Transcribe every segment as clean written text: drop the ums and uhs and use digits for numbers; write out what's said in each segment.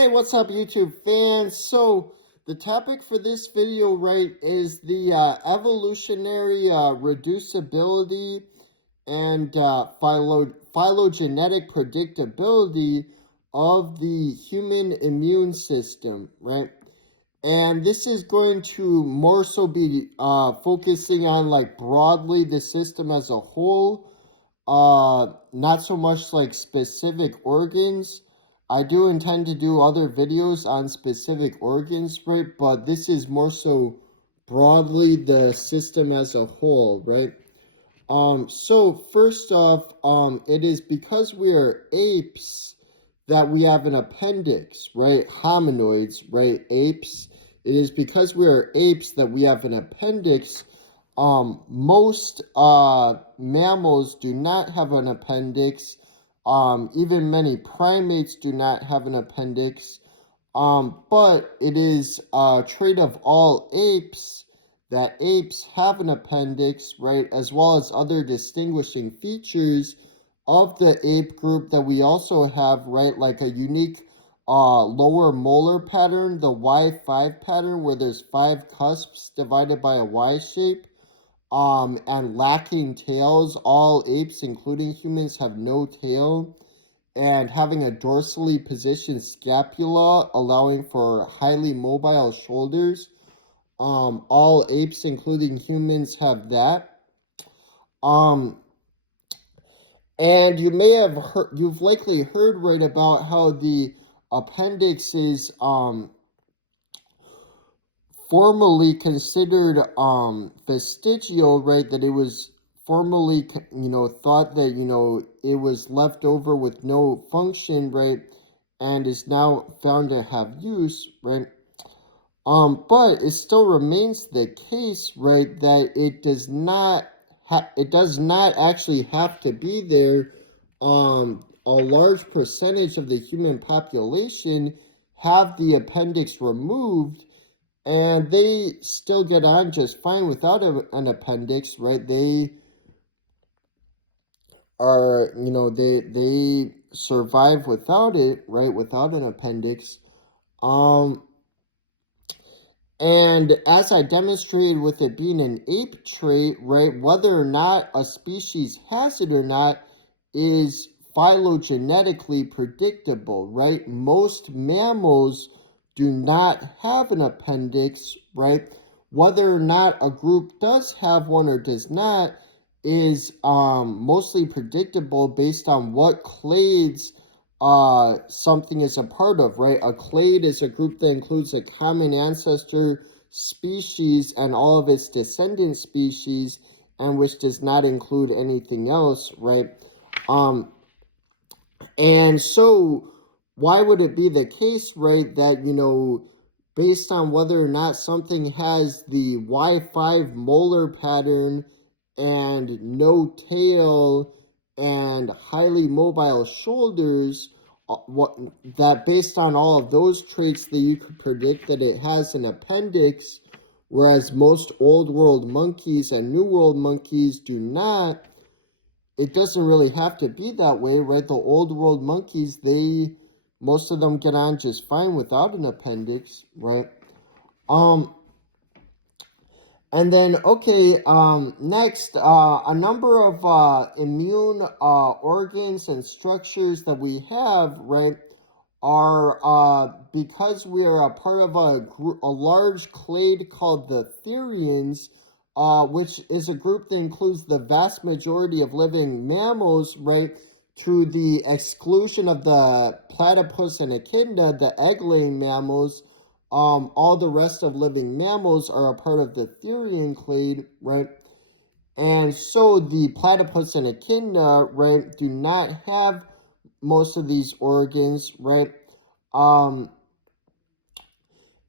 Hey, what's up, YouTube fans? So, the topic for this video, right, is the evolutionary reducibility and phylogenetic predictability of the human immune system, right? And this is going to more so be focusing on, like, broadly the system as a whole, not so much like specific organs. I do intend to do other videos on specific organs, right? But this is more so broadly the system as a whole, right? So first off, it is because we are apes that we have an appendix, right? Hominoids, right? Apes. It is because we are apes that we have an appendix. Most mammals do not have an appendix. Even many primates do not have an appendix. But it is a trait of all apes that apes have an appendix, right, as well as other distinguishing features of the ape group that we also have, right, like a unique lower molar pattern, the Y5 pattern, where there's 5 cusps divided by a Y shape, and lacking tails. All apes, including humans, have no tail, and having a dorsally positioned scapula, allowing for highly mobile shoulders. All apes, including humans, have that. And you've likely heard, right, about how the appendix is formerly considered vestigial, right? That it was formerly, thought that, it was left over with no function, right? And is now found to have use, right? But it still remains the case, right, that it does not actually have to be there. A large percentage of the human population have the appendix removed, and they still get on just fine without an appendix, right? They are, they survive without it, right? Without an appendix. And as I demonstrated with it being an ape trait, right, whether or not a species has it or not is phylogenetically predictable, right? Most mammals do not have an appendix, right? Whether or not a group does have one or does not is mostly predictable based on what clades something is a part of, right? A clade is a group that includes a common ancestor species and all of its descendant species, and which does not include anything else, right? And so why would it be the case, right, that, based on whether or not something has the Y5 molar pattern and no tail and highly mobile shoulders, that based on all of those traits that you could predict that it has an appendix, whereas most old world monkeys and new world monkeys do not. It doesn't really have to be that way, right? The old world monkeys, most of them get on just fine without an appendix, right? And then, okay, next, a number of immune organs and structures that we have, right, are because we are a part of a large clade called the Therians, which is a group that includes the vast majority of living mammals, right, to the exclusion of the platypus and echidna, the egg-laying mammals. All the rest of living mammals are a part of the Therian clade, right? And so the platypus and echidna, right, do not have most of these organs, right?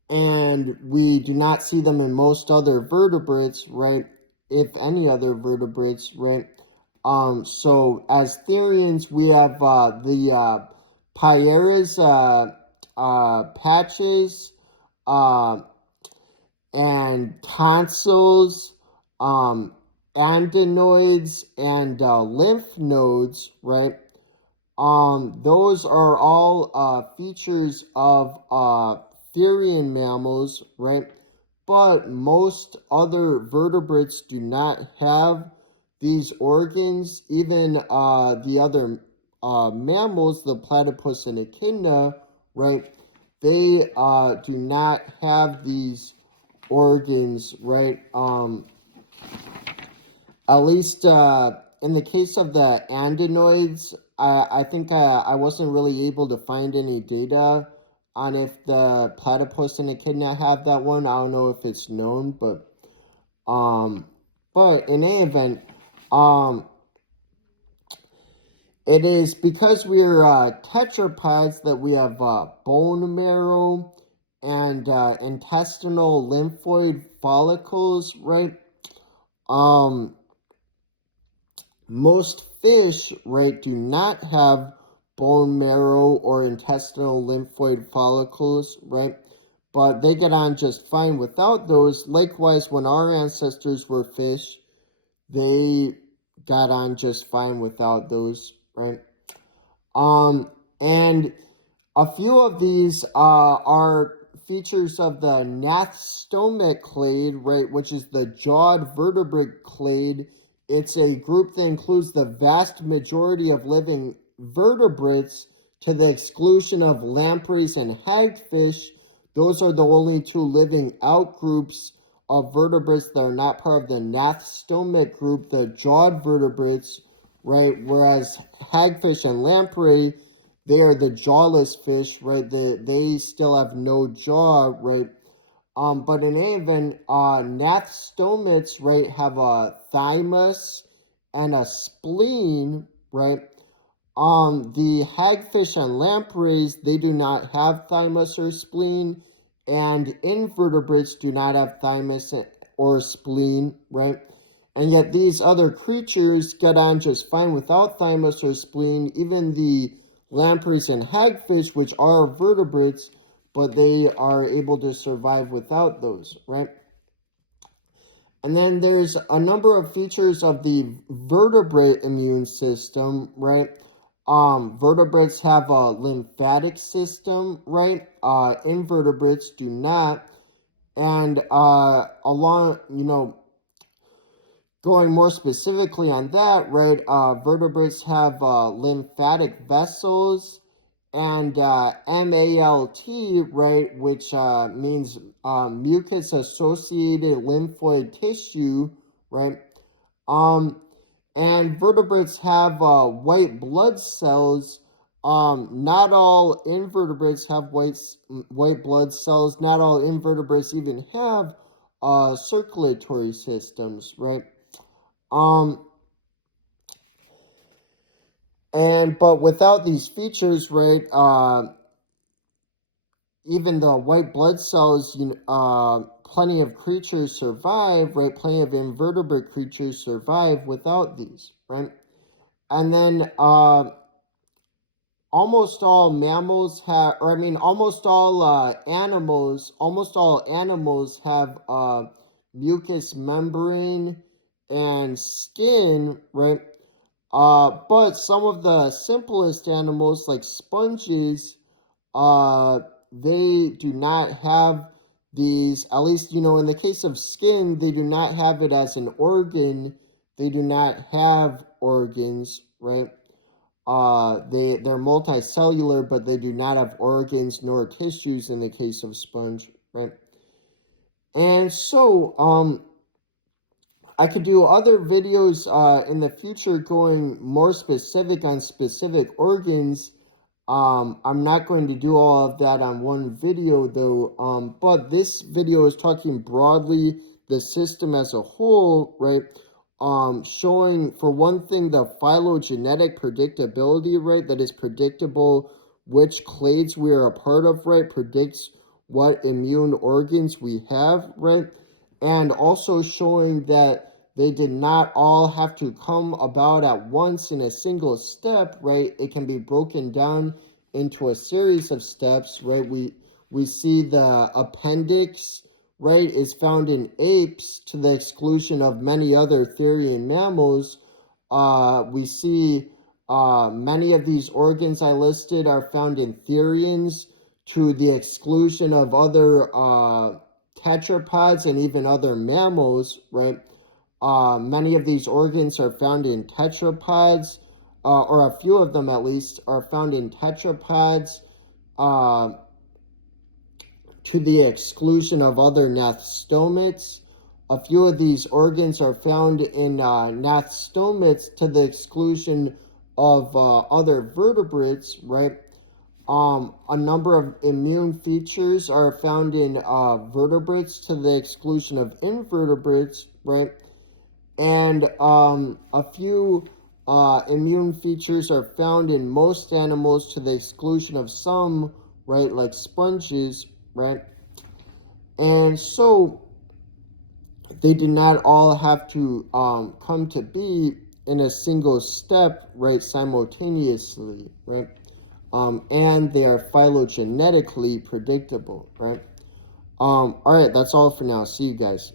And we do not see them in most other vertebrates, right? If any other vertebrates, right? So as Therians, we have the Pieris patches, and tonsils, adenoids, and lymph nodes, right? Those are all features of therian mammals, right? But most other vertebrates do not have these organs. Even the other mammals, the platypus and echidna, right? They do not have these organs, right? At least in the case of the andinoids, I think I wasn't really able to find any data on if the platypus and echidna have that one. I don't know if it's known, um, but in any event, um, it is because we're tetrapods that we have bone marrow and intestinal lymphoid follicles, right? Um, Most fish, right, do not have bone marrow or intestinal lymphoid follicles, right? But they get on just fine without those. Likewise, when our ancestors were fish, they got on just fine without those, right? And a few of these are features of the gnathostomic clade, right, which is the jawed vertebrate clade. It's a group that includes the vast majority of living vertebrates to the exclusion of lampreys and hagfish. Those are the only two living outgroups of vertebrates that are not part of the gnathostomic group, the jawed vertebrates, right? Whereas hagfish and lamprey, they are the jawless fish, right? They still have no jaw, right? But in any event, gnathostomates, right, have a thymus and a spleen, right? The hagfish and lampreys, they do not have thymus or spleen, and invertebrates do not have thymus or spleen, right? And yet these other creatures get on just fine without thymus or spleen, even the lampreys and hagfish, which are vertebrates, but they are able to survive without those, right? And then there's a number of features of the vertebrate immune system, right? Vertebrates have a lymphatic system, right? Invertebrates do not. And going more specifically on that, right? Vertebrates have lymphatic vessels and MALT, right, which means mucus-associated lymphoid tissue, right? And vertebrates have white blood cells. Not all invertebrates have white blood cells. Not all invertebrates even have circulatory systems, right? But without these features, right, even the white blood cells, plenty of creatures survive, right? Plenty of invertebrate creatures survive without these, right? And then almost all mammals have, or I mean, almost all animals have mucous membrane and skin, right? But some of the simplest animals, like sponges, they do not have these, at least, in the case of skin, they do not have it as an organ. They do not have organs, right? They're multicellular, but they do not have organs nor tissues in the case of sponge, right? And so, I could do other videos in the future going more specific on specific organs. I'm not going to do all of that on one video though, but this video is talking broadly the system as a whole, right? Showing, for one thing, the phylogenetic predictability, right? That is predictable which clades we are a part of, right? Predicts what immune organs we have, right? And also showing that they did not all have to come about at once in a single step, right? It can be broken down into a series of steps, right? We see the appendix, right, is found in apes to the exclusion of many other therian mammals. We see Many of these organs I listed are found in therians to the exclusion of other tetrapods and even other mammals, right? Many of these organs are found in tetrapods, or a few of them at least are found in tetrapods, uh, to the exclusion of other gnathostomates. A few of these organs are found in gnathostomates to the exclusion of other vertebrates, right? A number of immune features are found in vertebrates to the exclusion of invertebrates, right? And a few immune features are found in most animals to the exclusion of some, right, like sponges, right? And so they do not all have to come to be in a single step, right, simultaneously, right? And they are phylogenetically predictable, right? All right, that's all for now. See you guys.